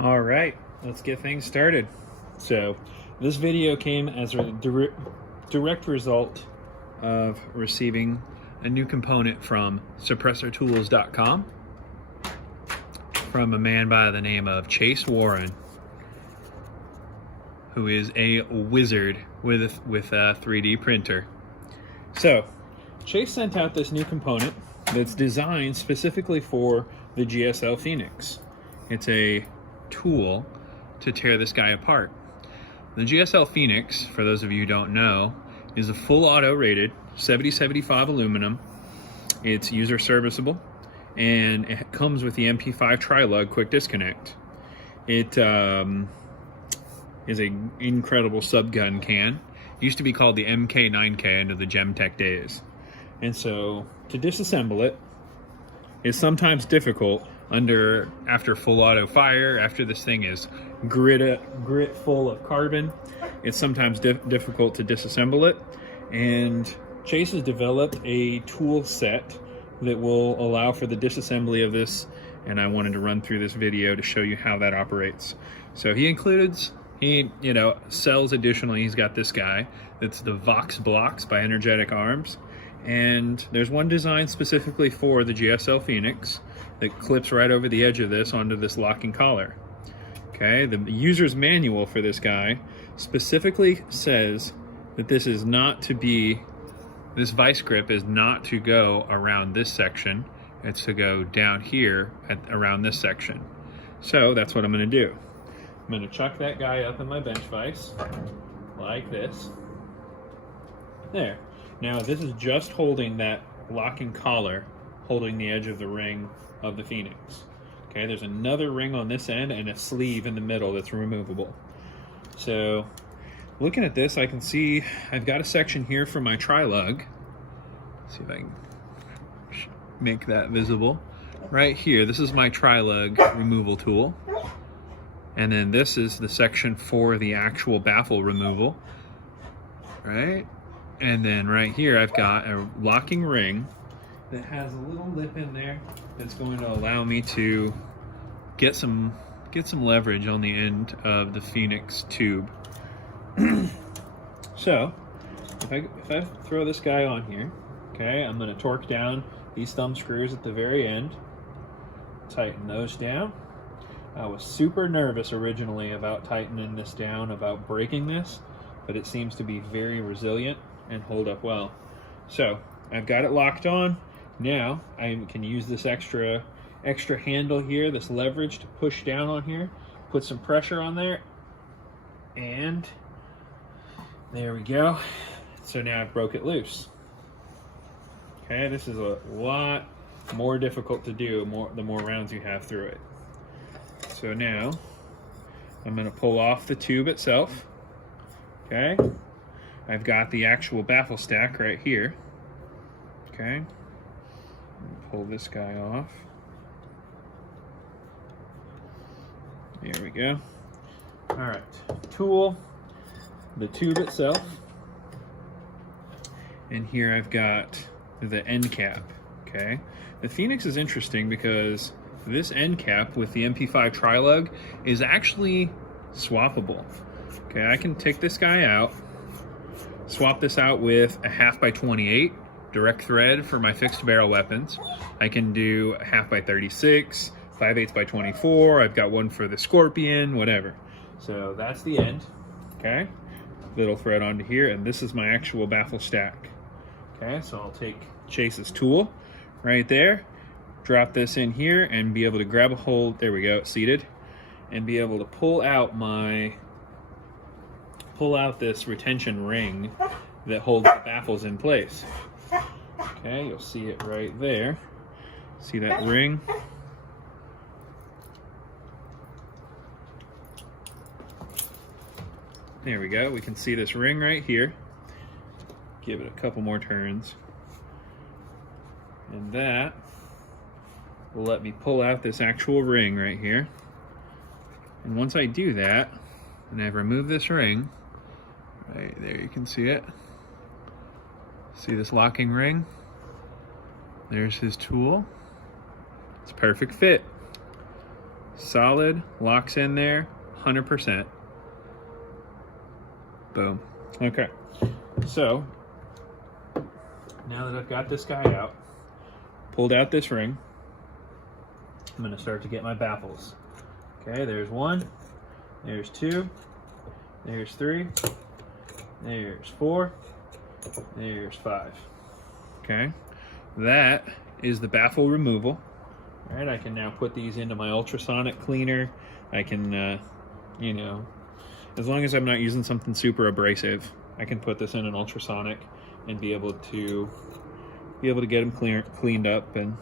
All right, let's get things started. So this video came as a direct result of receiving a new component from suppressortools.com from a man by the name of Chase Warren, who is a wizard with a 3D printer. So Chase sent out this new component that's designed specifically for the GSL Phoenix. It's a tool to tear this guy apart. The GSL Phoenix, for those of you who don't know, is a full auto rated 7075 aluminum. It's user serviceable, and it comes with the MP5 tri-lug quick disconnect. It is an incredible subgun can. It used to be called the MK9K under the Gemtech days. And so to disassemble it is sometimes difficult after full auto fire, after this thing is grit full of carbon. It's sometimes difficult to disassemble it, and Chase has developed a tool set that will allow for the disassembly of this, and I wanted to run through this video to show you how that operates. So he sells additionally, he's got this guy that's the Vox Blocks by Energetic Arms, and there's one designed specifically for the GSL Phoenix that clips right over the edge of this onto this locking collar. Okay, the user's manual for this guy specifically says that this vice grip is not to go around this section, it's to go down here around this section. So that's what I'm going to do. I'm going to chuck that guy up in my bench vise like this. There. Now this is just holding that locking collar, holding the edge of the ring of the Phoenix. Okay, there's another ring on this end and a sleeve in the middle that's removable. So looking at this, I can see I've got a section here for my tri-lug. See if I can make that visible. Right here, this is my tri-lug removal tool. And then this is the section for the actual baffle removal. Right? And then right here, I've got a locking ring that has a little lip in there that's going to allow me to get some leverage on the end of the Phoenix tube. So if I throw this guy on here, okay, I'm going to torque down these thumb screws at the very end, tighten those down. I was super nervous originally about tightening this down, about breaking this, but it seems to be very resilient and hold up well. So I've got it locked on. Now I can use this extra handle here, this leverage, to push down on here, put some pressure on there, and there we go. So now I've broke it loose. Okay, this is a lot more difficult to do the more rounds you have through it. So now I'm going to pull off the tube itself. Okay, I've got the actual baffle stack right here. Okay, pull this guy off. There we go. All right, tool, the tube itself, and here I've got the end cap. Okay, the Phoenix is interesting because this end cap with the MP5 tri-lug is actually swappable. Okay, I can take this guy out, swap this out with a 1/2x28 direct thread for my fixed barrel weapons. I can do a 1/2x36, 5/8x24. I've got one for the Scorpion, whatever. So that's the end. Okay, little thread onto here, and this is my actual baffle stack. Okay, so I'll take Chase's tool right there, drop this in here, and be able to grab a hold. There we go, it's seated, and be able to pull out this retention ring that holds the baffles in place. Okay, you'll see it right there. See that ring? There we go. We can see this ring right here. Give it a couple more turns. And that will let me pull out this actual ring right here. And once I do that, and I've removed this ring, right there you can see it. See this locking ring? There's his tool. It's a perfect fit. Solid, locks in there, 100%. Boom. Okay, so now that I've got this guy out, pulled out this ring, I'm going to start to get my baffles. Okay, there's 1, there's 2, there's 3, there's 4, there's 5. Okay, that is the baffle removal. All right, I can now put these into my ultrasonic cleaner. I can, you know, as long as I'm not using something super abrasive, I can put this in an ultrasonic and be able to get them cleaned up and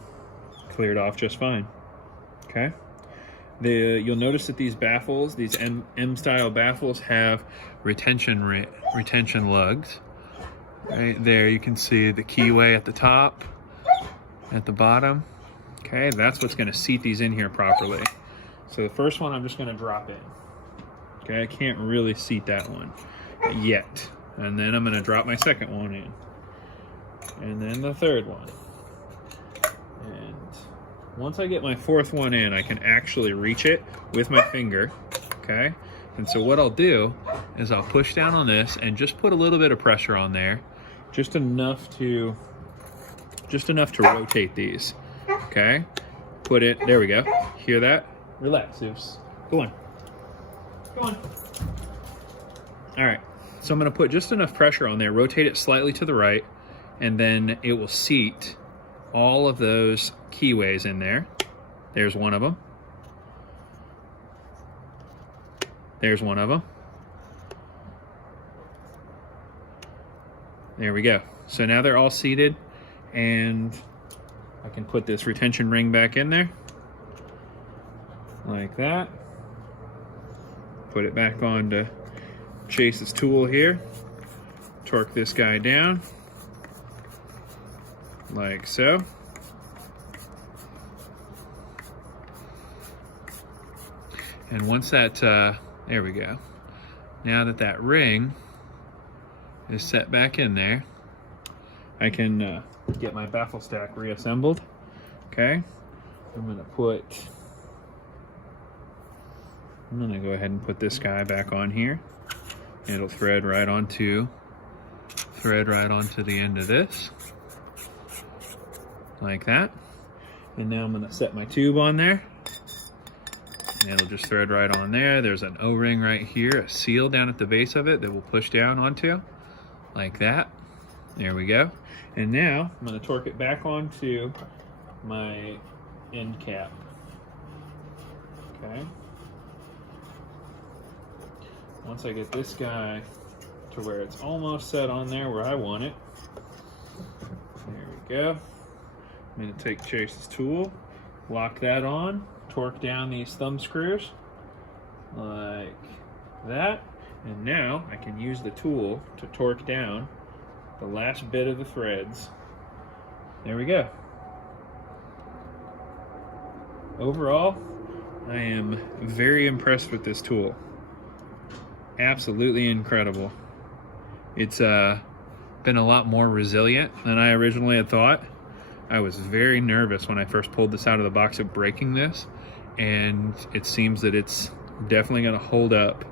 cleared off just fine. Okay. You'll notice that these baffles, these M-style baffles, have retention lugs. Right there, you can see the keyway at the top, at the bottom. Okay, that's what's going to seat these in here properly. So the first one I'm just going to drop in. Okay, I can't really seat that one yet. And then I'm going to drop my second one in. And then the third one. And once I get my fourth one in, I can actually reach it with my finger. Okay, and so what I'll do is I'll push down on this and just put a little bit of pressure on there, just enough to rotate these. Okay, put it, there we go. Hear that? Relax, Zeus. Go on. Go on. All right, so I'm gonna put just enough pressure on there, rotate it slightly to the right, and then it will seat all of those keyways in there. There's one of them. There's one of them. There we go. So now they're all seated, and I can put this retention ring back in there like that. Put it back onto Chase's tool here. Torque this guy down like so. And once that, there we go. Now that that ring is set back in there, I can get my baffle stack reassembled. Okay, I'm gonna go ahead and put this guy back on here. It'll thread right onto the end of this, like that. And now I'm gonna set my tube on there. And it'll just thread right on there. There's an O-ring right here, a seal down at the base of it that will push down onto, like that. There we go. And now I'm going to torque it back onto my end cap. Okay. Once I get this guy to where it's almost set on there where I want it, there we go. I'm going to take Chase's tool, lock that on, torque down these thumb screws like that, and now I can use the tool to torque down the last bit of the threads. There we go. Overall, I am very impressed with this tool. Absolutely incredible. It's been a lot more resilient than I originally had thought. I was very nervous when I first pulled this out of the box of breaking this, and it seems that it's definitely going to hold up.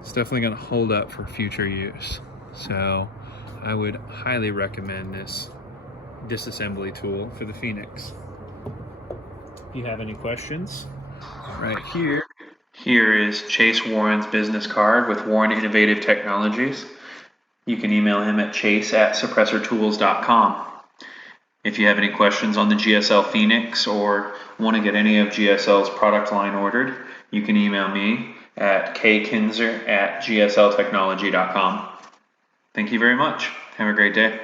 It's definitely going to hold up for future use. So I would highly recommend this disassembly tool for the Phoenix. If you have any questions, right here is Chase Warren's business card with Warren Innovative Technologies. You can email him at chase@suppressortools.com. If you have any questions on the GSL Phoenix or want to get any of GSL's product line ordered, you can email me at kkinzer@gsltechnology.com. Thank you very much. Have a great day.